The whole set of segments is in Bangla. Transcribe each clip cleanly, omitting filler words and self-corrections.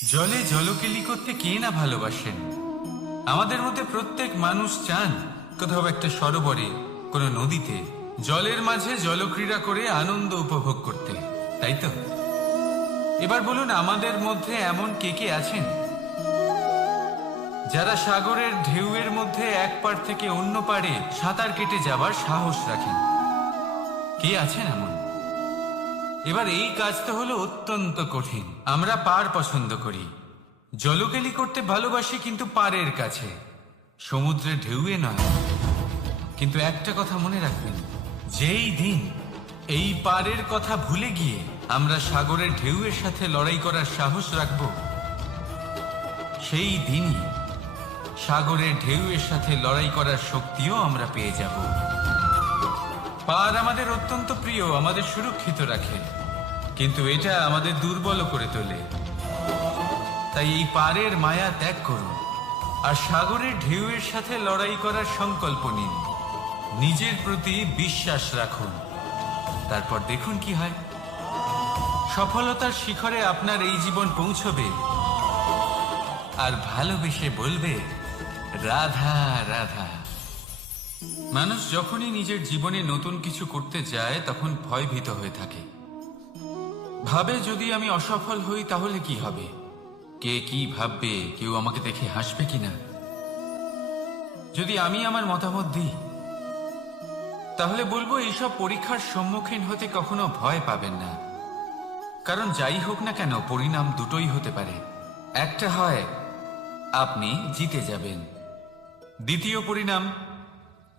জলে জলকেলি করতে কে না ভালোবাসেন। আমাদের মধ্যে প্রত্যেক মানুষ চান কোথাও একটা সরোবরে, কোনো নদীতে, জলের মাঝে জলক্রীড়া করে আনন্দ উপভোগ করতে, তাই তো? এবার বলুন, আমাদের মধ্যে এমন কে কে আছেন যারা সাগরের ঢেউয়ের মধ্যে এক পাড় থেকে অন্য পাড়ে সাঁতার কেটে যাবার সাহস রাখেন? কে আছেন এমন? এবার এই কাজটা হলো অত্যন্ত কঠিন। আমরা পার পছন্দ করি, জলকেলি করতে ভালোবাসি, কিন্তু পাড়ের কাছে, সমুদ্রের ঢেউয়ে নয়। কিন্তু একটা কথা মনে রাখবেন, যেই দিন এই পাড়ের কথা ভুলে গিয়ে আমরা সাগরের ঢেউয়ের সাথে লড়াই করার সাহস রাখব, সেই দিনই সাগরের ঢেউয়ের সাথে লড়াই করার শক্তিও আমরা পেয়ে যাব। পার আমাদের অত্যন্ত প্রিয়, আমাদের সুরক্ষিত রাখে, কিন্তু এটা আমাদের দুর্বল করে তোলে। তাই এই পারের মায়া ত্যাগ করুন আর সাগরের ঢেউয়ের সাথে লড়াই করার সংকল্প নিন। নিজের প্রতি বিশ্বাস রাখুন, তারপর দেখুন কি হয়। সফলতার শিখরে আপনার এই জীবন পৌঁছবে আর ভালোবেসে বলবে, রাধা রাধা। মানুষ যখনই নিজের জীবনে নতুন কিছু করতে যায় তখন ভয়ভীত হয়ে থাকে। ভাবে, যদি আমি অসফল হই তাহলে কি হবে, কে কি ভাববে, কেউ আমাকে দেখে হাসবে কিনা। যদি আমি আমার মতামত দিই তাহলে বলবো, এইসব পরীক্ষার সম্মুখীন হতে কখনো ভয় পাবেন না। কারণ যাই হোক না কেন, পরিণাম দুটোই হতে পারে। একটা হয় আপনি জিতে যাবেন, দ্বিতীয় পরিণাম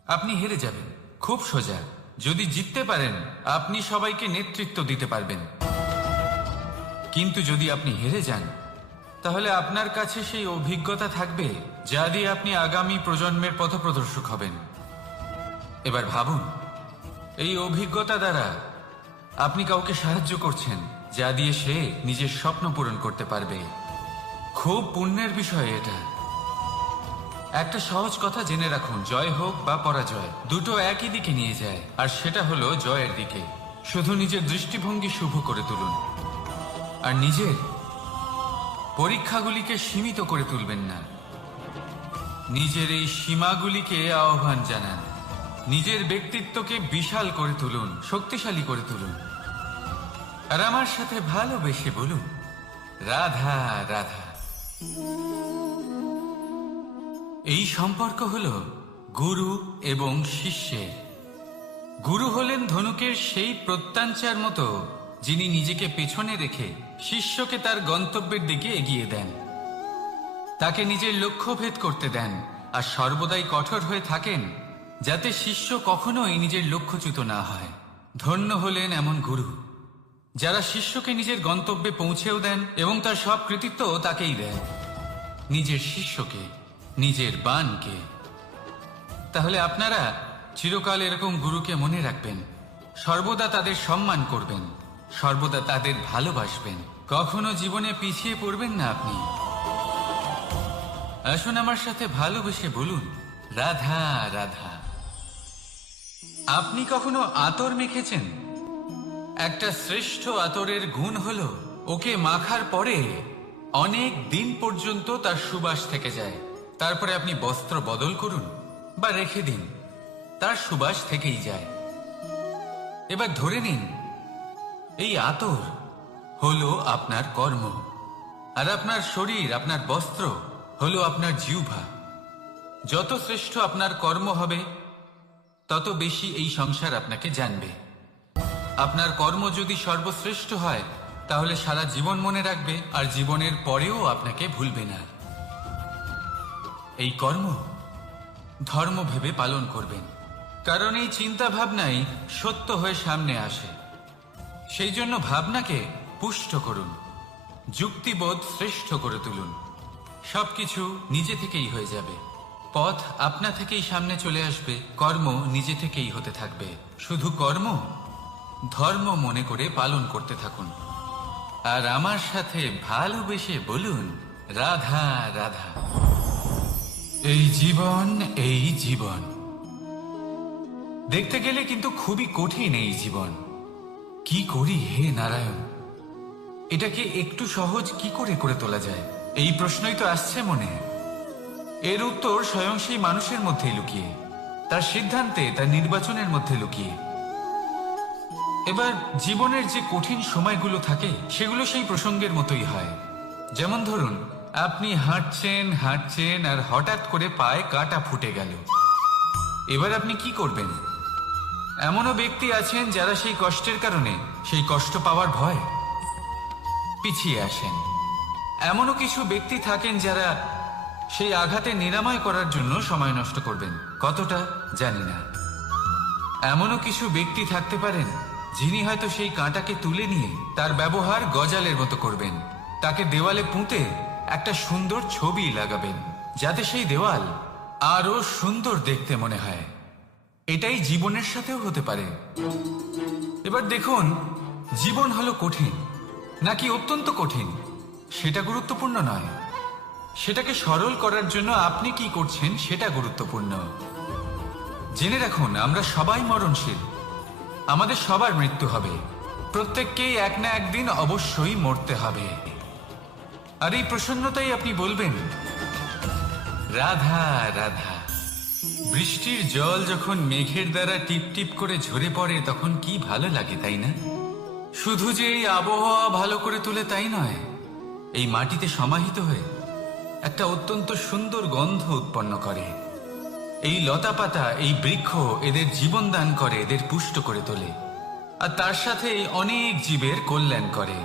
আপনি হেরে যাবেন। খুব সোজা। যদি জিততে পারেন আপনি সবাইকে নেতৃত্ব দিতে পারবেন, কিন্তু যদি আপনি হেরে যান তাহলে আপনার কাছে সেই অভিজ্ঞতা থাকবে যা দিয়ে আপনি আগামী প্রজন্মের পথপ্রদর্শক হবেন। এবার ভাবুন, এই অভিজ্ঞতা দ্বারা আপনি কাউকে সাহায্য করছেন, যা দিয়ে সে নিজের স্বপ্ন পূরণ করতে পারবে। খুব পুণ্যের বিষয় এটা। একটা সহজ কথা জেনে রাখুন, জয় হোক বা পরাজয়, দুটো একই দিকে নিয়ে যায়, আর সেটা হলো জয়ের দিকে। শুধু নিজের দৃষ্টিভঙ্গি শুভ করে তুলুন আর নিজের পরীক্ষাগুলিকে সীমিত করে তুলবেন না। নিজের এই সীমাগুলিকে আহ্বান জানান। নিজের ব্যক্তিত্বকে বিশাল করে তুলুন, শক্তিশালী করে তুলুন। আর আমার সাথে ভালোবেসে বলুন, রাধা রাধা। এই সম্পর্ক হলো গুরু এবং শিষ্যের। গুরু হলেন ধনুকের সেই প্রত্যঞ্চার মতো, যিনি নিজেকে পেছনে রেখে শিষ্যকে তার গন্তব্যের দিকে এগিয়ে দেন, তাকে নিজের লক্ষ্য ভেদ করতে দেন, আর সর্বদাই কঠোর হয়ে থাকেন যাতে শিষ্য কখনোই নিজের লক্ষ্যচ্যুত না হয়। ধন্য হলেন এমন গুরু যারা শিষ্যকে নিজের গন্তব্যে পৌঁছেও দেন এবং তার সব কৃতিত্ব তাকেই দেন, নিজের শিষ্যকে, নিজের বাণকে। তাহলে আপনারা চিরকাল এরকম গুরুকে মনে রাখবেন, সর্বদা তাদের সম্মান করবেন, সর্বদা তাদের ভালোবাসবেন, কখনো জীবনে পিছিয়ে পড়বেন না আপনি। আসুন আমার সাথে ভালোবেসে বলুন, রাধা রাধা। আপনি কখনো আতর মেখেছেন? একটা শ্রেষ্ঠ আতরের গুণ হলো ওকে মাখার পরে অনেক দিন পর্যন্ত তার সুবাস থেকে যায়। তারপরে আপনি বস্ত্র বদল করুন বা রেখে দিন, তার সুবাস থেকেই যায়। এবার ধরে নিন এই আতর হলো আপনার কর্ম, আর আপনার শরীর, আপনার বস্ত্র হলো আপনার জিহ্বা। যত শ্রেষ্ঠ আপনার কর্ম হবে তত বেশি এই সংসার আপনাকে জানবে। আপনার কর্ম যদি সর্বশ্রেষ্ঠ হয় তাহলে সারা জীবন মনে রাখবে, আর জীবনের পরেও আপনাকে ভুলবে না। এই কর্ম ধর্ম ভেবে পালন করবেন, কারণ এই চিন্তা ভাবনাই সত্য হয়ে সামনে আসে। সেই জন্য ভাবনাকে পুষ্ট করুন, যুক্তিবোধ শ্রেষ্ঠ করে তুলুন। সবকিছু নিজে থেকেই হয়ে যাবে, পথ আপনা থেকেই সামনে চলে আসবে, কর্ম নিজে থেকেই হতে থাকবে। শুধু কর্ম ধর্ম মনে করে পালন করতে থাকুন, আর আমার সাথে ভালোবেসে বলুন, রাধা রাধা। এই জীবন, এই জীবন দেখতে গেলে কিন্তু খুবই কঠিন। এই জীবন কি করি হে নারায়ণ, এটাকে একটু সহজ কি করে করে তোলা যায়, এই প্রশ্নই তো আসছে মনে। এর উত্তর স্বয়ং সেই মানুষের মধ্যেই লুকিয়ে, তার সিদ্ধান্তে, তার নির্বাচনের মধ্যে লুকিয়ে। এবার জীবনের যে কঠিন সময়গুলো থাকে সেগুলো সেই প্রসঙ্গের মতোই হয়। যেমন ধরুন, আপনি হাঁটছেন হাঁটছেন আর হঠাৎ করে পায়ে কাঁটা ফুটে গেল। এবার আপনি কি করবেন? এমনও ব্যক্তি আছেন যারা সেই কষ্টের কারণে, সেই কষ্ট পাওয়ার ভয় পিছিয়ে আসেন। এমনও কিছু ব্যক্তি থাকেন যারা সেই আঘাতে নিরাময় করার জন্য সময় নষ্ট করবেন, কতটা জানি না। এমনও কিছু ব্যক্তি থাকতে পারেন যিনি হয়তো সেই কাঁটাকে তুলে নিয়ে তার ব্যবহার গজালের মতো করবেন, তাকে দেওয়ালে পুঁতে একটা সুন্দর ছবি লাগাবেন, যাতে সেই দেওয়াল আরো সুন্দর দেখতে মনে হয়। এটাই জীবনের সাথেও হতে পারে। এবার দেখুন, জীবন হলো কঠিন নাকি অত্যন্ত কঠিন সেটা গুরুত্বপূর্ণ নয়, সেটাকে সরল করার জন্য আপনি কি করছেন সেটা গুরুত্বপূর্ণ। জেনে রাখুন, আমরা সবাই মরণশীল, আমাদের সবার মৃত্যু হবে, প্রত্যেককেই এক না একদিন অবশ্যই মরতে হবে। আর এই প্রসন্নতাই আপনি বলবেন রাধা রাধা। বৃষ্টির জল যখন মেঘের দ্বারা টিপ টিপ করে ঝরে পড়ে তখন কি ভালো লাগে, তাই না? শুধু যে এই আবহাওয়া ভালো করে তোলে তাই নয়, এই মাটিতে সমাহিত হয়ে একটা অত্যন্ত সুন্দর গন্ধ উৎপন্ন করে। এই লতা পাতা, এই বৃক্ষ এদের জীবন দান করে, এদের পুষ্ট করে তোলে, আর তার সাথে অনেক জীবের কল্যাণ করে।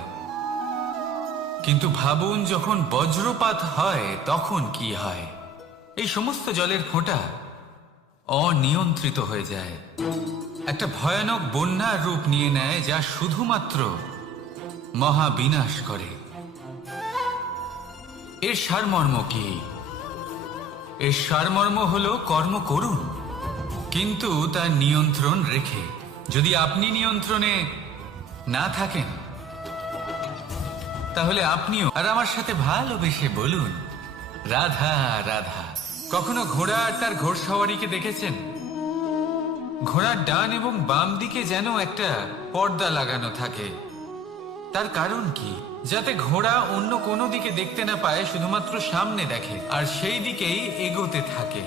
কিন্তু ভাবুন, যখন বজ্রপাত হয় তখন কি হয়? এই সমস্ত জলের ফোঁটা অনিয়ন্ত্রিত হয়ে যায়, একটা ভয়ানক বন্যার রূপ নিয়ে নেয়, যা শুধুমাত্র মহাবিনাশ করে। এর সারমর্ম কি? এর সারমর্ম হলো কর্ম করুন, কিন্তু তার নিয়ন্ত্রণ রেখে। যদি আপনি নিয়ন্ত্রণে না থাকেন তাহলে আপনিও আর আমার সাথে ভালোবেসে বলুন রাধা রাধা। কখনো ঘোড়া আর তার ঘোড়সওয়ারিকে দেখেছেন? ঘোড়ার ডান এবং বাম দিকে যেন একটা পর্দা লাগানো থাকে। তার কারণ কি? যাতে ঘোড়া অন্য কোনো দিকে দেখতে না পায়, শুধুমাত্র সামনে দেখে আর সেই দিকেই এগোতে থাকে।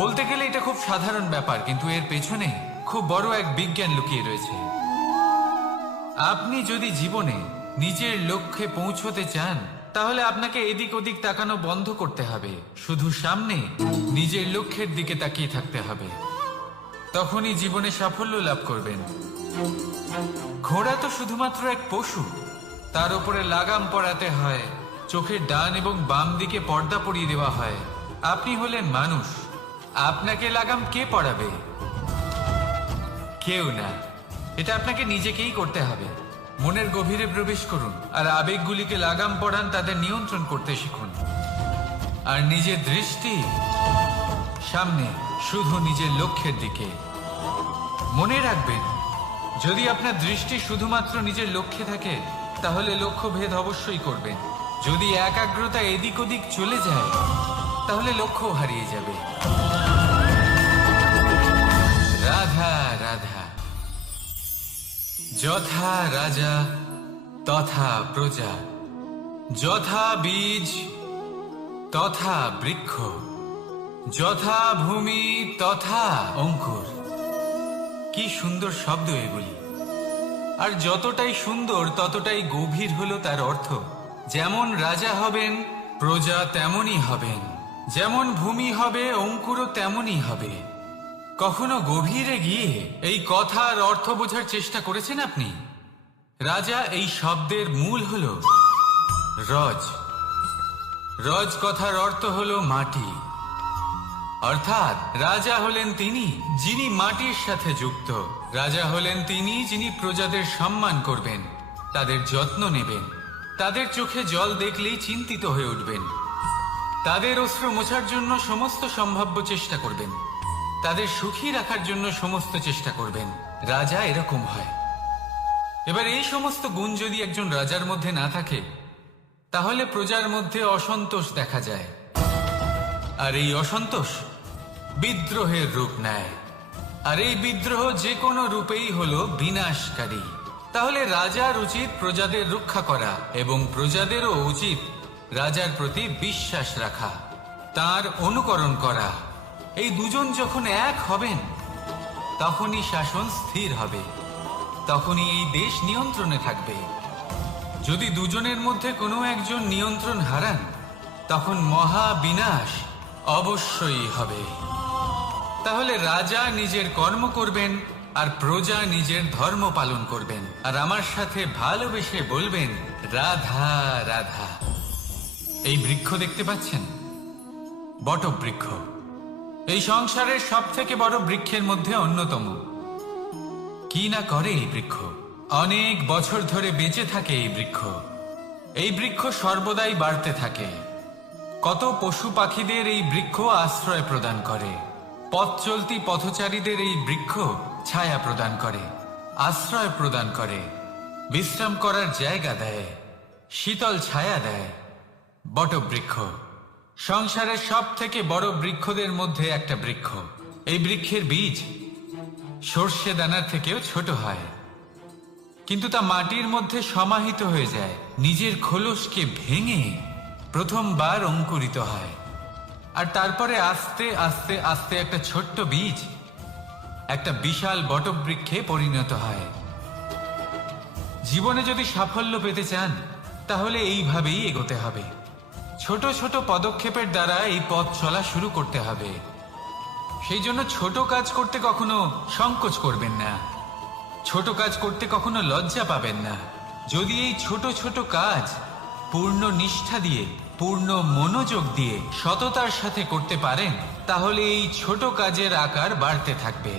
বলতে গেলে এটা খুব সাধারণ ব্যাপার, কিন্তু এর পেছনে খুব বড় এক বিজ্ঞান লুকিয়ে রয়েছে। আপনি যদি জীবনে নিজের লক্ষ্যে পৌঁছতে চান তাহলে আপনাকে এদিক ওদিক তাকানো বন্ধ করতে হবে, শুধু সামনে নিজের লক্ষ্যের দিকে তাকিয়ে থাকতে হবে। তখনই জীবনে সাফল্য লাভ করবেন। ঘোড়া তো শুধুমাত্র এক পশু, তার উপরে লাগাম পরাতে হয়, চোখের ডান এবং বাম দিকে পর্দা পরিয়ে দেওয়া হয়। আপনি হলেন মানুষ, আপনাকে লাগাম কে পরাবে? কেউ না, এটা আপনাকে নিজেকেই করতে হবে। মনের গভীরে প্রবেশ করুন আর আবেগগুলিকে লাগাম পরান, তাদের নিয়ন্ত্রণ করতে শিখুন। আর নিজের দৃষ্টি সামনে, শুধু নিজের লক্ষ্যের দিকে। মনে রাখবেন, যদি আপনার দৃষ্টি শুধুমাত্র নিজের লক্ষ্যে থাকে তাহলে লক্ষ্য ভেদ অবশ্যই করবেন। যদি একাগ্রতা এদিক ওদিক চলে যায় তাহলে লক্ষ্য হারিয়ে যাবে। রাধা রাধা। যথা রাজা তথা প্রজা, যথা বীজ তথা বৃক্ষ, যথা ভূমি তথা অঙ্কুর। কি সুন্দর শব্দ এগুলি! আর যতটাই সুন্দর ততটাই গভীর হলো তার অর্থ। যেমন রাজা হবেন, প্রজা তেমনই হবেন, যেমন ভূমি হবে, অঙ্কুরও তেমনই হবে। কখনো গভীরে গিয়ে এই কথার অর্থ বোঝার চেষ্টা করেছেন আপনি? রাজা এই শব্দের মূল হলো রজ। রজ কথার অর্থ হলো মাটি, অর্থাৎ রাজা হলেন তিনি যিনি মাটির সাথে যুক্ত। রাজা হলেন তিনি যিনি প্রজাদের সম্মান করবেন, তাদের যত্ন নেবেন, তাদের চোখে জল দেখলেই চিন্তিত হয়ে উঠবেন, তাদের অশ্রু মোছার জন্য সমস্ত সম্ভাব্য চেষ্টা করবেন, তাদের সুখী রাখার জন্য সমস্ত চেষ্টা করবেন। রাজা এরকম হয়। এবার এই সমস্ত গুণ যদি একজন রাজার মধ্যে না থাকে তাহলে প্রজার মধ্যে অসন্তোষ দেখা যায়, আর এই অসন্তোষ বিদ্রোহের রূপ নেয়। আর এই বিদ্রোহ যে কোনো রূপেই হলো বিনাশকারী। তাহলে রাজার উচিত প্রজাদের রক্ষা করা এবং প্রজাদেরও উচিত রাজার প্রতি বিশ্বাস রাখা, তার অনুকরণ করা। এই দুজন যখন এক হবেন তখনই শাসন স্থির হবে, তখনই এই দেশ নিয়ন্ত্রণে থাকবে। যদি দুজনের মধ্যে কোনো একজন নিয়ন্ত্রণ হারান তখন মহা বিনাশ অবশ্যই হবে। তাহলে রাজা নিজের কর্ম করবেন আর প্রজা নিজের ধর্ম পালন করবেন, আর আমার সাথে ভালোবেসে বলবেন রাধা রাধা। এই বৃক্ষ দেখতে পাচ্ছেন, বটবৃক্ষ। এই সংসারের সব থেকে বড় বৃক্ষের মধ্যে অন্যতম। কি না করে এই বৃক্ষ, অনেক বছর ধরে বেঁচে থাকে এই বৃক্ষ। এই বৃক্ষ সর্বদাই বাড়তে থাকে। কত পশু পাখিদের এই বৃক্ষ আশ্রয় প্রদান করে। পথ চলতি পথচারীদের এই বৃক্ষ ছায়া প্রদান করে, আশ্রয় প্রদান করে, বিশ্রাম করার জায়গা দেয়, শীতল ছায়া দেয়। বটবৃক্ষ সংসারের সব থেকে বড় বৃক্ষদের মধ্যে একটা বৃক্ষ। এই বৃক্ষের বীজ সর্ষে দানার থেকেও ছোট হয়, কিন্তু তা মাটির মধ্যে সমাহিত হয়ে যায়, নিজের খোলসকে ভেঙে প্রথমবার অঙ্কুরিত হয়, আর তারপরে আস্তে আস্তে আস্তে একটা ছোট্ট বীজ একটা বিশাল বটবৃক্ষে পরিণত হয়। জীবনে যদি সাফল্য পেতে চান তাহলে এইভাবেই এগোতে হবে। ছোট ছোট পদক্ষেপের দ্বারা এই পথ চলা শুরু করতে হবে। সেই জন্য ছোট কাজ করতে কখনো সংকোচ করবেন না, ছোট কাজ করতে কখনো লজ্জা পাবেন না। যদি এই ছোট ছোট কাজ পূর্ণ নিষ্ঠা দিয়ে, পূর্ণ মনোযোগ দিয়ে, সততার সাথে করতে পারেন তাহলে এই ছোট কাজের আকার বাড়তে থাকবে।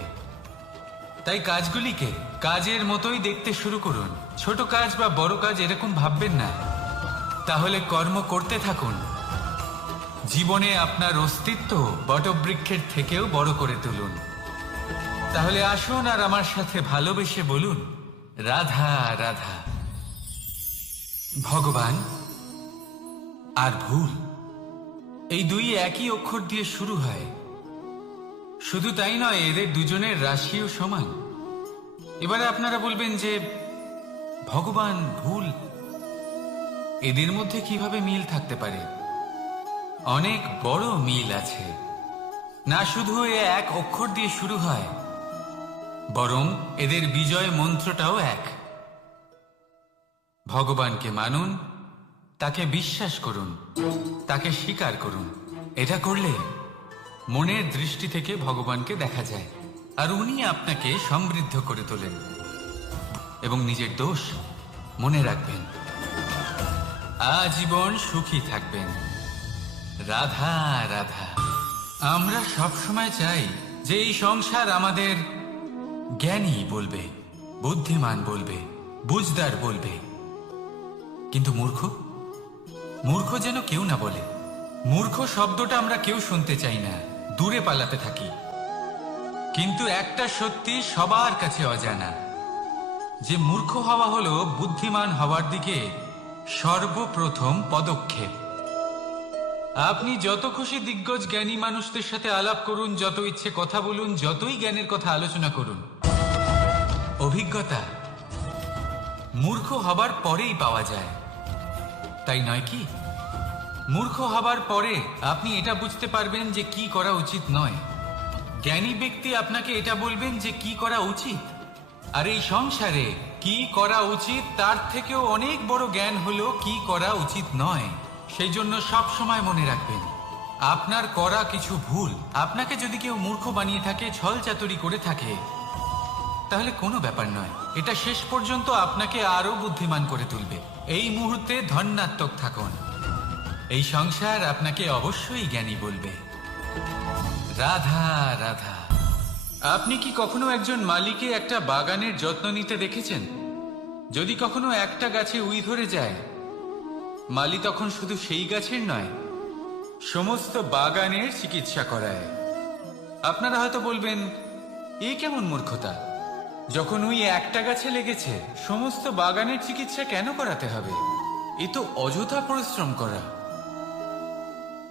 তাই কাজগুলিকে কাজের মতোই দেখতে শুরু করুন। ছোট কাজ বা বড় কাজ এরকম ভাববেন না। তাহলে কর্ম করতে থাকুন। জীবনে আপনার অস্তিত্ব বটবৃক্ষের থেকেও বড় করে তুলুন। তাহলে আসুন আর আমার সাথে ভালোবেসে বলুন রাধা রাধা। ভগবান আর ভুল, এই দুই একই অক্ষর দিয়ে শুরু হয়। শুধু তাই নয়, এদের দুজনের রাশিও সমান। এবারে আপনারা বলবেন যে ভগবান, ভুল, এদের মধ্যে কিভাবে মিল থাকতে পারে? অনেক বড় মিল আছে। না শুধু এ এক অক্ষর দিয়ে শুরু হয়, বরং এদের বিজয় মন্ত্রটাও এক। ভগবানকে মানুন, তাকে বিশ্বাস করুন, তাকে স্বীকার করুন। এটা করলে মনের দৃষ্টি থেকে ভগবানকে দেখা যায়, আর উনি আপনাকে সমৃদ্ধ করে তোলেন। এবং নিজের দোষ মনে রাখবেন, আজীবন সুখী থাকবেন। রাধা রাধা। আমরা সব সময় চাই যে এই সংসার আমাদের জ্ঞানী বলবে, বুদ্ধিমান বলবে, বুঝদার বলবে, কিন্তু মূর্খ, মূর্খ যেন কেউ না বলে। মূর্খ শব্দটা আমরা কেউ শুনতে চাই না, দূরে পালাতে থাকি। কিন্তু একটা সত্যি সবার কাছে অজানা, যে মূর্খ হওয়া হলো বুদ্ধিমান হওয়ার দিকে সর্বপ্রথম পদক্ষেপ। আপনি যত খুশি দিগ্গজ জ্ঞানী মানুষদের সাথে আলাপ করুন, যত ইচ্ছে কথা বলুন, যতই জ্ঞানের কথা আলোচনা করুন, অভিজ্ঞতা মূর্খ হবার পরেই পাওয়া যায়, তাই নয় কি? মূর্খ হবার পরে আপনি এটা বুঝতে পারবেন যে কি করা উচিত নয়। জ্ঞানী ব্যক্তি আপনাকে এটা বলবেন যে কি করা উচিত। আর এই সংসারে কি করা উচিত তার থেকেও অনেক বড় জ্ঞান হলো কি করা উচিত নয়। সেই জন্য সব সময় মনে রাখবেন, আপনার করা কিছু ভুল, আপনাকে যদি কেউ মূর্খ বানিয়ে থাকে, ছল চাতুরি করে থাকে, তাহলে কোনো ব্যাপার নয়। এটা শেষ পর্যন্ত আপনাকে আরো বুদ্ধিমান করে তুলবে। এই মুহূর্তে ধন্যাত্মক থাকুন। এই সংসার আপনাকে অবশ্যই জ্ঞানী বলবে। রাধা রাধা। আপনি কি কখনো একজন মালিকে একটা বাগানের যত্ন নিতে দেখেছেন? যদি কখনো একটা গাছে উই ধরে যায়, মালি তখন শুধু সেই গাছের নয়, সমস্ত বাগানের চিকিৎসা করায়। আপনারা হয়তো বলবেন, এ কেমন মূর্খতা? যখন উই একটা গাছে লেগেছে, সমস্ত বাগানের চিকিৎসা কেন করাতে হবে? এ তো অযথা পরিশ্রম করা।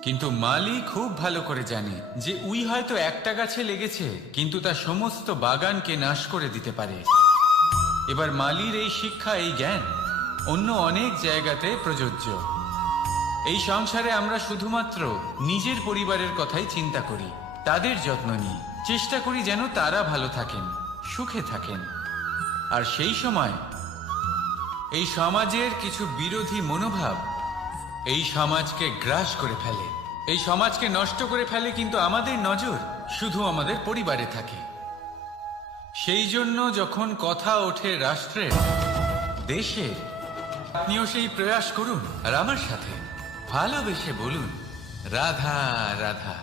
কিন্তু মালি খুব ভালো করে জানে যে উই হয়তো একটা গাছে লেগেছে, কিন্তু তা সমস্ত বাগানকে নাশ করে দিতে পারে। এবার মালির এই শিক্ষা, এই জ্ঞান অন্য অনেক জায়গাতে প্রযোজ্য। এই সংসারে আমরা শুধুমাত্র নিজের পরিবারের কথাই চিন্তা করি, তাদের যত্ন নিই, চেষ্টা করি যেন তারা ভালো থাকেন, সুখে থাকেন। আর সেই সময় এই সমাজের কিছু বিরোধী মনোভাব এই সমাজকে গ্রাস করে ফেলে, এই সমাজকে নষ্ট করে ফেলে, কিন্তু আমাদের নজর শুধু আমাদের পরিবারে থাকে। সেই জন্য যখন কথা ওঠে রাষ্ট্রের, দেশের, আপনিও সেই প্রয়াস করুন আর আমার সাথে ভালোবেসে বলুন রাধা রাধা।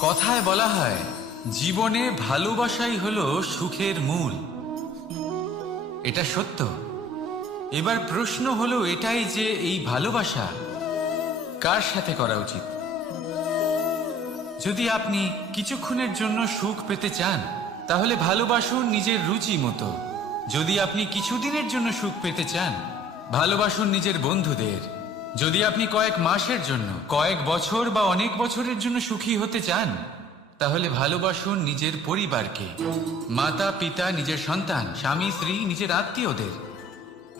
কথায় বলা হয় জীবনে ভালোবাসাই হলো সুখের মূল। এটা সত্য। এবার প্রশ্ন হলো এটাই যে এই ভালোবাসা কার সাথে করা উচিত। যদি আপনি কিছুক্ষণের জন্য সুখ পেতে চান তাহলে ভালোবাসুন নিজের রুচি মতো। যদি আপনি কিছুদিনের জন্য সুখ পেতে চান ভালোবাসুন নিজের বন্ধুদের। যদি আপনি কয়েক মাসের জন্য, কয়েক বছর বা অনেক বছরের জন্য সুখী হতে চান তাহলে ভালোবাসুন নিজের পরিবারকে, মাতা পিতা, নিজের সন্তান, স্বামী স্ত্রী, নিজের আত্মীয়দের।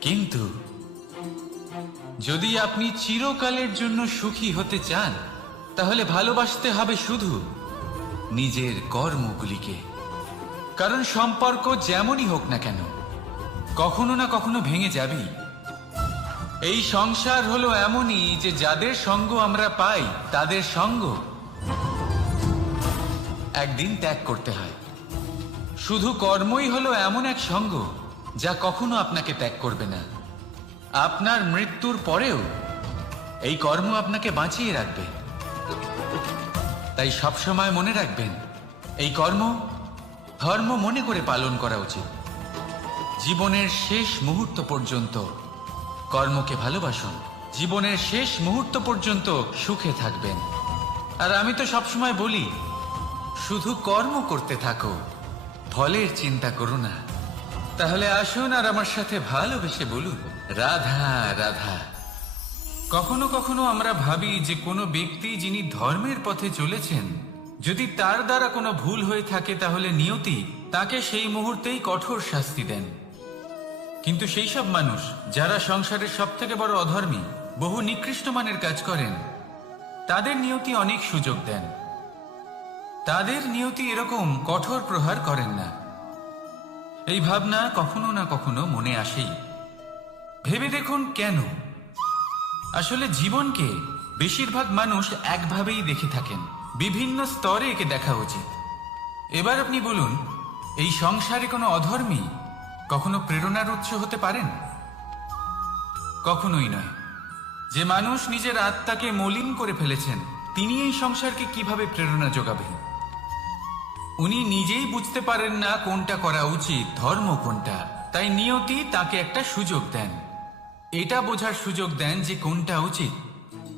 কিন্তু যদি আপনি চিরকালের জন্য সুখী হতে চান তাহলে ভালোবাসতে হবে শুধু নিজের কর্মগুলিকে। কারণ সম্পর্ক যেমনই হোক না কেন কখনো না কখনো ভেঙে যাবেই। এই সংসার হলো এমনই যে যাদের সঙ্গ আমরা পাই তাদের সঙ্গ একদিন ত্যাগ করতে হয়। শুধু কর্মই হলো এমন এক সঙ্গ যা কখনো আপনাকে ত্যাগ করবে না। আপনার মৃত্যুর পরেও এই কর্ম আপনাকে বাঁচিয়ে রাখবে। তাই সবসময় মনে রাখবেন এই কর্ম ধর্ম মনে করে পালন করা উচিত। জীবনের শেষ মুহূর্ত পর্যন্ত কর্মকে ভালোবাসুন, জীবনের শেষ মুহূর্ত পর্যন্ত সুখে থাকবেন। আর আমি তো সবসময় বলি শুধু কর্ম করতে থাকো, ফলের চিন্তা করো না। তাহলে আসুন আর আমার সাথে ভালোবেসে বলুন রাধা রাধা। কখনো কখনো আমরা ভাবি যে কোনো ব্যক্তি যিনি ধর্মের পথে চলেছেন যদি তার দ্বারা কোনো ভুল হয়ে থাকে তাহলে নিয়তি তাকে সেই মুহূর্তেই কঠোর শাস্তি দেন। কিন্তু সেই সব মানুষ যারা সংসারের সবথেকে বড় অধর্মী, বহু নিকৃষ্ট মানের কাজ করেন, তাদের নিয়তি অনেক সুযোগ দেন। তাদের নিয়তি এরকম কঠোর প্রহার করেন না। এই ভাবনা কখনো না কখনো মনে আসেই। ভেবে দেখুন কেন? আসলে জীবনকে বেশিরভাগ মানুষ একভাবেই দেখে থাকেন, বিভিন্ন স্তরে একে দেখা উচিত। এবার আপনি বলুন এই সংসারে কোনো অধর্মী কখনো প্রেরণার উৎস হতে পারেন? কখনোই নয়। যে মানুষ নিজের আত্মাকে মলিন করে ফেলেছেন তিনি এই সংসারকে কিভাবে প্রেরণা যোগাবেন? উনি নিজেই বুঝতে পারেন না কোনটা করা উচিত, ধর্ম কোনটা। তাই নিয়তি তাকে একটা সুযোগ দেন, এটা বোঝার সুযোগ দেন যে কোনটা উচিত,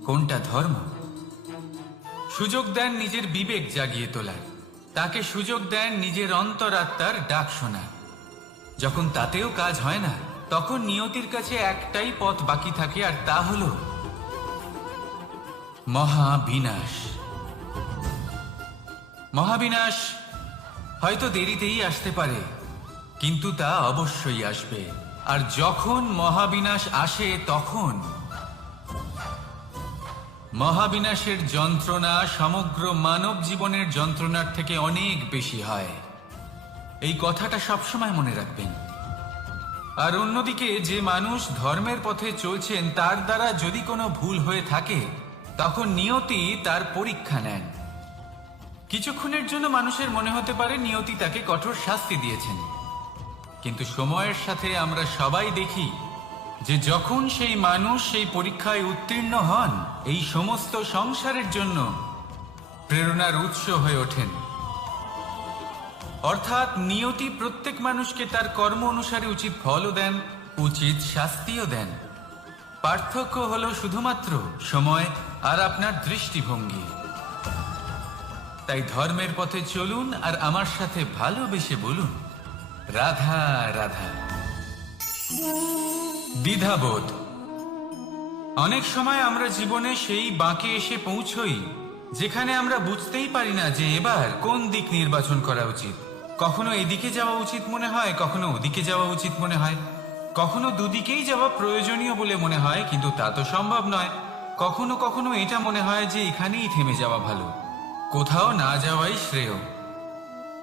কোনটা ধর্ম। সুযোগ দেন নিজের বিবেক জাগিয়ে তোলার, তাকে সুযোগ দেন নিজের অন্তরাত্মার ডাক শোনার। যখন তাতেও কাজ হয় না তখন নিয়তির কাছে একটাই পথ বাকি থাকে, আর তা হল মহাবিনাশ। মহাবিনাশ হয়তো দেরিতেই আসতে পারে কিন্তু তা অবশ্যই আসবে। আর যখন মহাবিনাশ আসে তখন মহাবিনাশের যন্ত্রণা সমগ্র মানব জীবনের যন্ত্রণার থেকে অনেক বেশি হয়। এই কথাটা সবসময় মনে রাখবেন। আর অন্যদিকে যে মানুষ ধর্মের পথে চলছেন তার দ্বারা যদি কোনো ভুল হয়ে থাকে তখন নিয়তি তার পরীক্ষা নেন। কিছুক্ষণের জন্য মানুষের মনে হতে পারে নিয়তি তাকে কঠোর শাস্তি দিয়েছেন, কিন্তু সময়ের সাথে আমরা সবাই দেখি যে যখন সেই মানুষ সেই পরীক্ষায় উত্তীর্ণ হন এই সমস্ত সংসারের জন্য প্রেরণার উৎস হয়ে ওঠেন। অর্থাৎ নিয়তি প্রত্যেক মানুষকে তার কর্ম অনুসারে উচিত ফলও দেন, উচিত শাস্তিও দেন। পার্থক্য হলো শুধুমাত্র সময় আর আপনার দৃষ্টিভঙ্গি। তাই ধর্মের পথে চলুন আর আমার সাথে ভালোবেসে বলুন রাধা রাধা। দ্বিধাবোধ। অনেক সময় আমরা জীবনে সেই বাঁকে এসে পৌঁছই যেখানে আমরা বুঝতেই পারি না যে এবার কোন দিক নির্বাচন করা উচিত। কখনো এদিকে যাওয়া উচিত মনে হয়, কখনো ওদিকে যাওয়া উচিত মনে হয়, কখনো দুদিকেই যাওয়া প্রয়োজনীয় বলে মনে হয়, কিন্তু তা তো সম্ভব নয়। কখনো কখনো এটা মনে হয় যে এখানেই থেমে যাওয়া ভালো, কোথাও না যাওয়াই শ্রেয়।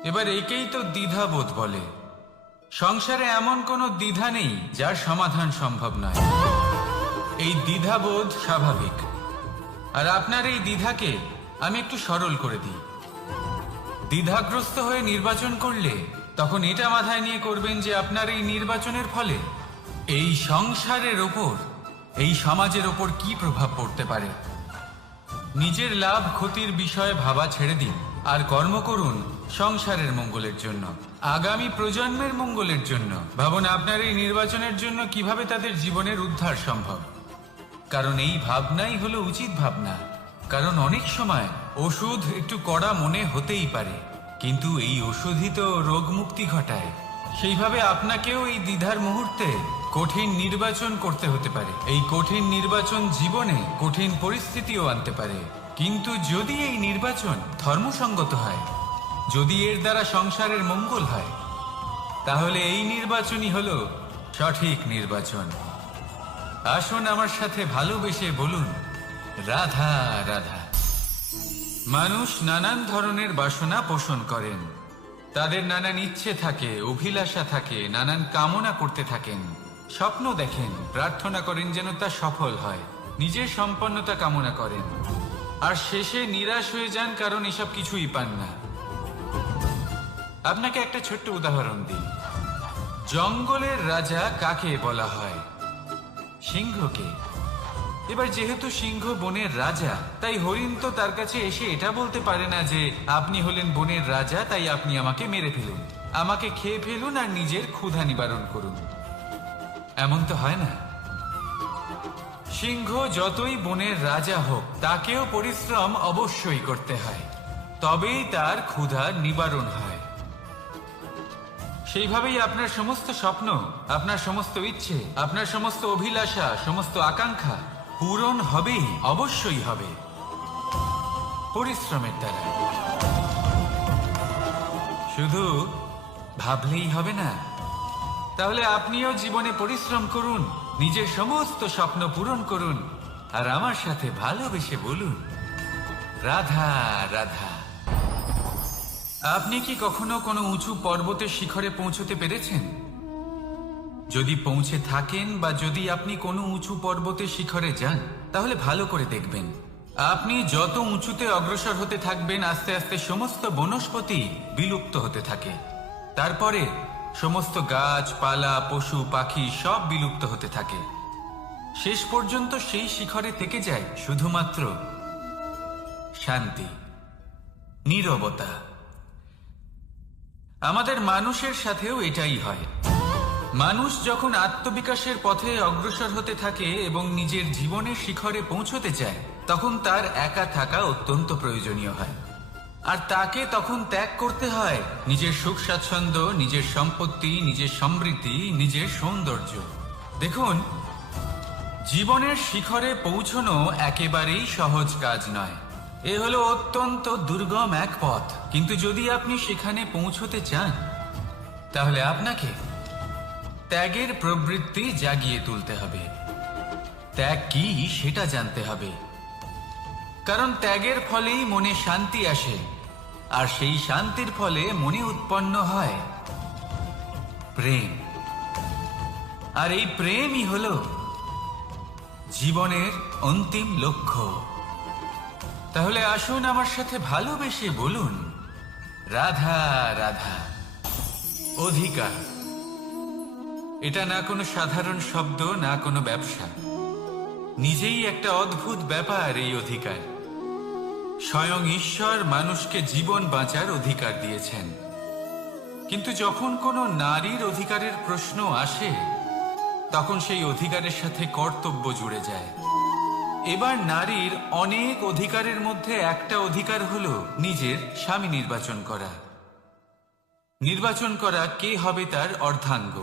এবার একেই তো দ্বিধাবোধ বলে। সংসারে এমন কোনো দ্বিধা নেই যার সমাধান সম্ভব নয়। এই দ্বিধাবোধ স্বাভাবিক। আর আপনার এই দ্বিধাকে আমি একটু সরল করে দিই। দ্বিধাগ্রস্ত হয়ে নির্বাচন করলে তখন এটা মাথায় নিয়ে করবেন যে আপনার এই নির্বাচনের ফলে এই সংসারের ওপর, এই সমাজের ওপর কি প্রভাব পড়তে পারে। নিজের লাভ ক্ষতির বিষয়ে ভাবা ছেড়ে দিন আর কর্ম করুন সংসারের মঙ্গলের জন্য, আগামী প্রজন্মের মঙ্গলের জন্য। ভাবুন আপনার এই নির্বাচনের জন্য কিভাবে তাদের জীবনের উদ্ধার সম্ভব। কারণ এই ভাবনাই হলো উচিত ভাবনা। কারণ অনেক সময় ওষুধ একটু কড়া মনে হতেই পারে, কিন্তু এই ওষুধই তো রোগ মুক্তি ঘটায়। সেইভাবে আপনাকেও এই দ্বিধার মুহূর্তে কঠিন নির্বাচন করতে হতে পারে। এই কঠিন নির্বাচন জীবনে কঠিন পরিস্থিতিও আনতে পারে, কিন্তু যদি এই নির্বাচন ধর্মসঙ্গত হয়, যদি এর দ্বারা সংসারের মঙ্গল হয়, তাহলে এই নির্বাচনই হলো সঠিক নির্বাচন। আসুন আমার সাথে ভালোবেসে বলুন, রাধা রাধা। মানুষ নানান ধরনের বাসনা পোষণ করেন। তাদের নানান ইচ্ছে থাকে, অভিলাষা থাকে, নানান কামনা করতে থাকেন, স্বপ্ন দেখেন, প্রার্থনা করেন যেন তা সফল হয়, নিজের সম্পন্নতা কামনা করেন, আর শেষে নিরাশ হয়ে যান কারণ এসব কিছুই পান না। আপনাকে একটা ছোট্ট উদাহরণ দিই। জঙ্গলের রাজা কাকে বলা হয়? সিংহকে। এবার যেহেতু সিংহ বনের রাজা, তাই হরিণ তো তার কাছে এসে এটা বলতে পারে না যে আপনি হলেন বনের রাজা, তাই আপনি আমাকে মেরে ফেলুন, আমাকে খেয়ে ফেলুন আর নিজের ক্ষুধা নিবারণ করুন। এমন তো হয় না। সিংহ যতই বনের রাজা হোক, তাকেও পরিশ্রম অবশ্যই করতে হয়, তবেই তার ক্ষুধা নিবারণ হয়। সেইভাবেই আপনার সমস্ত স্বপ্ন, আপনার সমস্ত ইচ্ছে, আপনার সমস্ত অভিলাষা, সমস্ত আকাঙ্ক্ষা পূরণ হবেই, অবশ্যই হবে, পরিশ্রমের দ্বারা। শুধু ভাবলেই হবে না। তাহলে আপনিও জীবনে পরিশ্রম করুন, নিজের সমস্ত স্বপ্ন পূরণ করুন, আর আমার সাথে ভালোবেসে বলুন, রাধা রাধা। আপনি কি কখনো কোনো উঁচু পর্বতের শিখরে পৌঁছতে পেরেছেন? যদি পৌঁছে থাকেন বা যদি আপনি কোনো উঁচু পর্বতের শিখরে যান, তাহলে ভালো করে দেখবেন, আপনি যত উঁচুতে অগ্রসর হতে থাকবেন, আস্তে আস্তে সমস্ত বনস্পতি বিলুপ্ত হতে থাকে। তারপরে সমস্ত গাছপালা, পশু পাখি সব বিলুপ্ত হতে থাকে। শেষ পর্যন্ত সেই শিখরে থেকে যায় শুধুমাত্র শান্তি, নীরবতা। আমাদের মানুষের সাথেও এটাই হয়। মানুষ যখন আত্মবিকাশের পথে অগ্রসর হতে থাকে এবং নিজের জীবনের শিখরে পৌঁছতে চায়, তখন তার একা থাকা অত্যন্ত প্রয়োজনীয় হয়। আর তাকে তখন ত্যাগ করতে হয় নিজের সুখ স্বাচ্ছন্দ্য, নিজের সম্পত্তি, নিজের সমৃদ্ধি, নিজের সৌন্দর্য। দেখুন, জীবনের শিখরে পৌঁছনো একেবারেই সহজ কাজ নয়। এ হলো অত্যন্ত দুর্গম এক পথ। কিন্তু যদি আপনি সেখানে পৌঁছতে চান, তাহলে আপনাকে ত্যাগের প্রবৃত্তি জাগিয়ে তুলতে হবে। ত্যাগ কি সেটা জানতে হবে, কারণ ত্যাগের ফলেই মনে শান্তি আসে, আর সেই শান্তির ফলে মনে উৎপন্ন হয় প্রেম। আর এই প্রেমই হলো জীবনের অন্তিম লক্ষ্য। তাহলে আসুন আমার সাথে ভালোবেসে বলুন, রাধা রাধা। অধিকার, এটা না কোনো সাধারণ শব্দ, না কোনো ব্যবসা, নিজেই একটা অদ্ভুত ব্যাপার এই অধিকার। স্বয়ং ঈশ্বর মানুষকে জীবন বাঁচার অধিকার দিয়েছেন। কিন্তু যখন কোনো নারীর অধিকারের প্রশ্ন আসে, তখন সেই অধিকারের সাথে কর্তব্য জুড়ে যায়। এবার নারীর অনেক অধিকারের মধ্যে একটা অধিকার হলো নিজের স্বামী নির্বাচন করা। নির্বাচন করা কে হবে তার অর্ধাঙ্গ,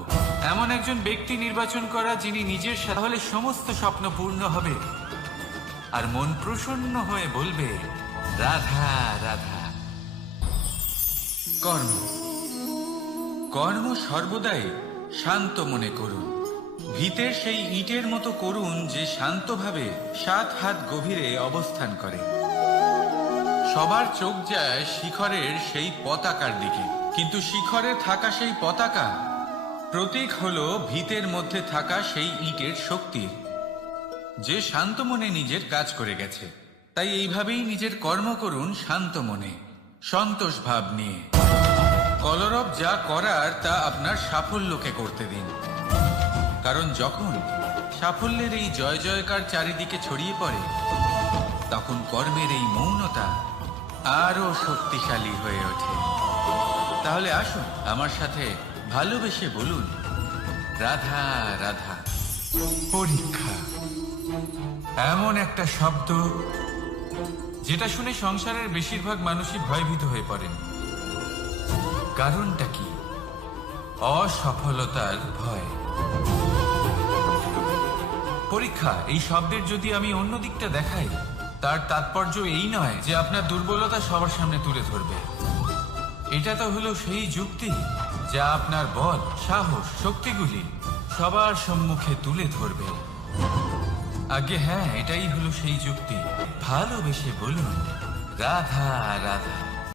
এমন একজন ব্যক্তি নির্বাচন করা যিনি নিজের সাথে সমস্ত স্বপ্ন পূর্ণ হবে আর মন প্রসন্ন হয়ে বলবে, রাধা রাধা। কর্ম, কর্ম সর্বদাই শান্ত মনে করুন। ভিতের সেই ইটের মতো করুন যে শান্তভাবে 7 হাত গভীরে অবস্থান করে। সবার চোখ যায় শিখরের সেই পতাকার দিকে, কিন্তু শিখরে থাকা সেই পতাকা প্রতীক হলো ভিতের মধ্যে থাকা সেই ইটের শক্তির, যে শান্ত মনে নিজের কাজ করে গেছে। তাই এইভাবেই নিজের কর্ম করুন শান্ত মনে, সন্তোষ ভাব নিয়ে। কলরব যা করার তা আপনার সাফল্যকে করতে দিন, কারণ যখন সাফল্যের এই জয় জয়কার চারিদিকে ছড়িয়ে পড়ে, তখন কর্মের এই মৌনতা আরো শক্তিশালী হয়ে ওঠে। তাহলে আসুন আমার সাথে ভালোবেসে বলুন, রাধা রাধা। পরীক্ষা এমন একটা শব্দ যেটা শুনে সংসারের বেশিরভাগ মানুষই ভয়ভীত হয়ে পড়েন। কারণটা কি? অসফলতার ভয়। পরীক্ষা এই শব্দের যদি আমি অন্য দিকটা দেখাই, তার তাৎপর্য এই নয় যে আপনার দুর্বলতা সবার সামনে তুলে ধরবে। এটা তো হলো সেই যুক্তি যা আপনার বল, সাহস, শক্তিগুলি সবার সম্মুখে তুলে ধরবে। আগে হ্যাঁ, এটাই হলো সেই যুক্তি। ভালোবেসে বলুন, রাধা রাধা।